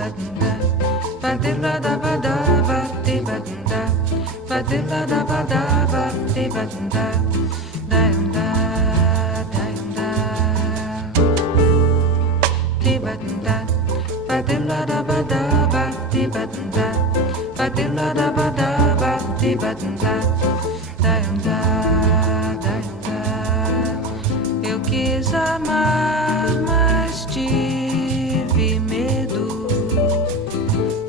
badunda, badilada badaba, de badunda, badilada badaba, de badunda, dayunda, dayunda, de badunda, badilada badaba, de badunda, badilada badaba, de badunda, dayunda, dayunda. Eu quis amar, mas tive medo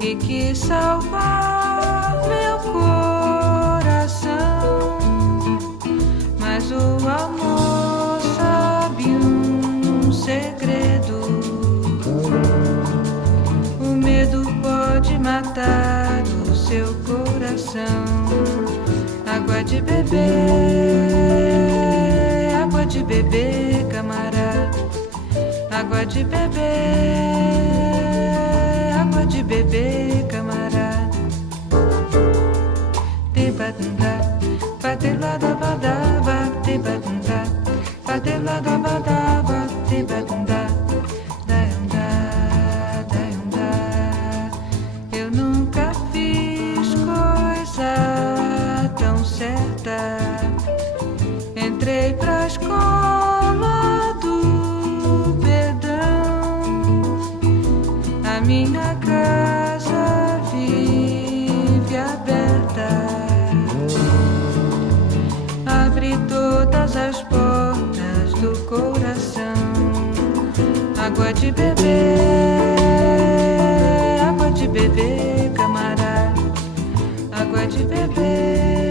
e quis salvar meu coração, mas o amor sabe um segredo. O medo pode matar o seu coração. Água de beber, água de beber, camarada. Água de beber, água de beber, camarada. De badunda, badilada badaba, de badunda, badilada badaba, de badunda, dayunda, dayunda. Eu nunca fiz coisa tão certa. Entrei pra escola do perdão. A minha casa vive aberta. Abre todas as portas do coração. Água de beber, camarada. Água de beber.